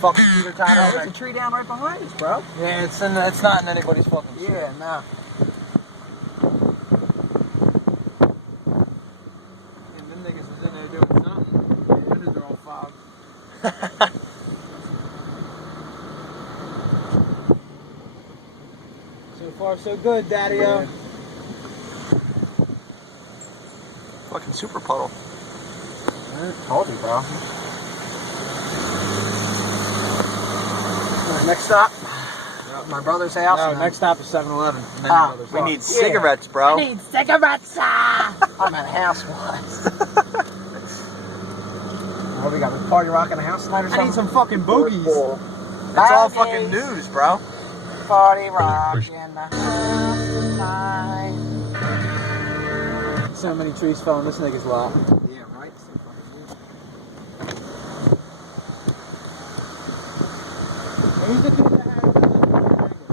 fucking trees are tied Oh, on. there's a tree down right behind us, bro. Yeah, it's not in anybody's fucking shit. Yeah, no. And them niggas was in there doing something. Windows are all fogged. So far, so good, Daddy-o. Yeah. Fucking super puddle. Told you, bro. Alright, next stop. My brother's house. No, next stop is 7-Eleven. We need cigarettes, bro. I need cigarettes. I'm at a house once. What we got? We party rock in the house tonight or something? I need some fucking boogies. It's all fucking news, bro. Party rock in the house tonight. So many trees fell in this nigga's lap. Yeah, right. Who's the dude that had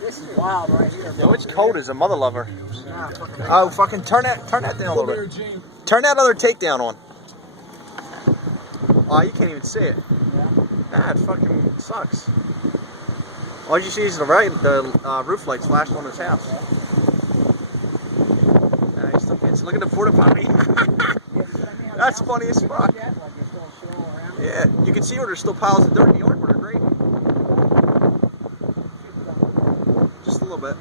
This is wild right here. Yo, it's cold as a mother lover. Oh, fucking turn that down a little bit. Turn that other takedown on. Oh, you can't even see it. Yeah, it fucking sucks. All you see is the roof lights flashed on his house. You still can't see. Look at the porta potty. That's funny as fuck. Yeah, you can see where there's still piles of dirt in the yard where they're grading. Just a little bit.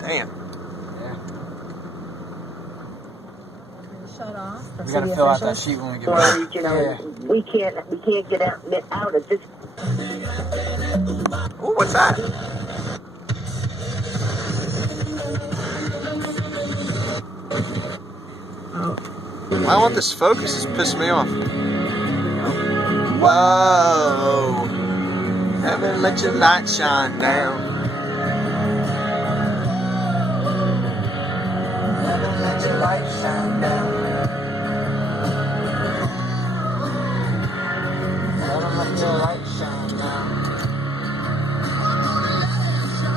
Damn. Shut off. We gotta fill out that sheet when we get back. Or, you know, we can't get out of this. Ooh, what's that? Why won't this focus? It's pissing me off. Whoa. Heaven, let your light shine down. Heaven, let your light shine down. Heaven, let your light shine down.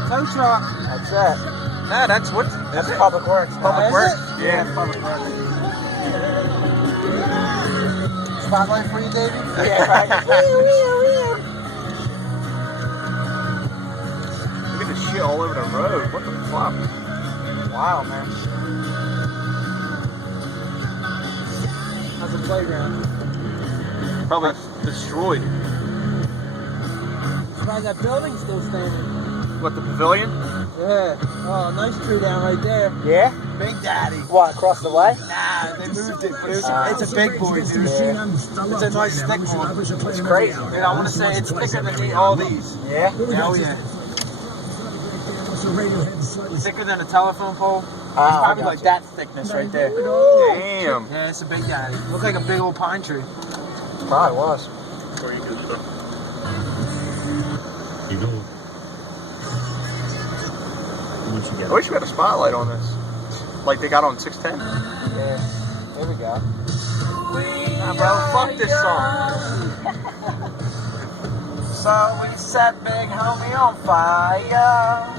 Tow truck. That's it. Nah, that's what? That's Public Works. Public is Works? it? Yeah. It's Public Works. Spotlight for you, Davey? Yeah, right. Look at this shit all over the road. What the fuck? Wow, man. How's the playground? Probably destroyed. Surprised that building's still standing. What, the pavilion? Yeah. Oh, nice tree down right there. Yeah? Big Daddy. What, across the way? Nah, they moved it, but it's a big boy, dude. Yeah. It's a nice thick one. It's crazy. Dude, I want to say it's thicker than all these. Yeah? Hell yeah. Thicker than a telephone pole. It's Oh, I probably got like you. that thickness right there. Damn. Yeah, it's a Big Daddy. Look like a big old pine tree. Probably was. I wish we had a spotlight on this. Like they got on 610. Yeah. There we go. Nah, bro, fuck this song. So we set Big Homie on fire.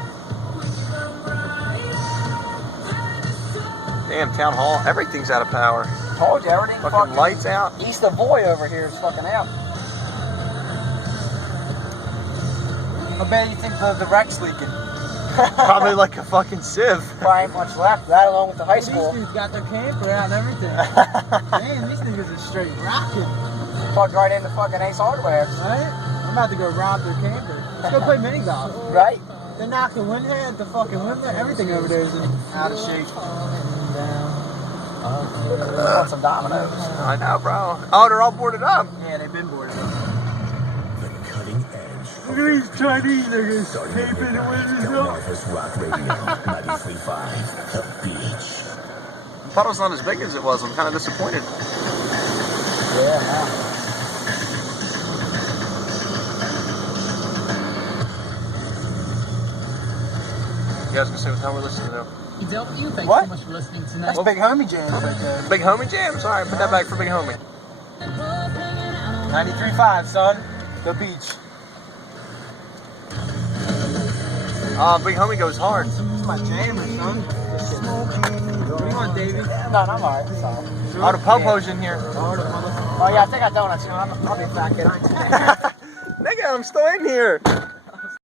Damn, Town Hall. Everything's out of power. Told you, everything Fucking lights out. East of Voy over here is fucking out. I bet you think the wreck's leaking. Probably like a fucking sieve. Probably ain't much left. That along with the high These school. dudes got their camper out and everything. Man, these niggas are straight rocking. Plugged right into fucking Ace Hardware. Right? I'm about to go rob their camper. Let's go play mini golf. Right? They're knocking wind head, the fucking wind head, everything over there is out of shape. Want some dominoes. I know, bro. Oh, they're all boarded up. Yeah, they've been boarded up. The cutting edge. Look at these Chinese niggas taping the windows up. Rock Radio 93.5 The Beach. The puddle's not as big as it was. I'm kind of disappointed. Yeah, man. You guys can see what time we're listening to. Thanks What? so much for listening tonight. That's Big Homie Jams right there. Big Homie Jams. All right, put that back for Big Homie. 93.5, son. The beach. Big homie goes hard. This is my jammer, son. What do you want, Davey? No, I'm alright. That's all. All the popos in here. Oh, yeah, I think I donuts. You know, I'll be back in. Nigga, I'm still in here.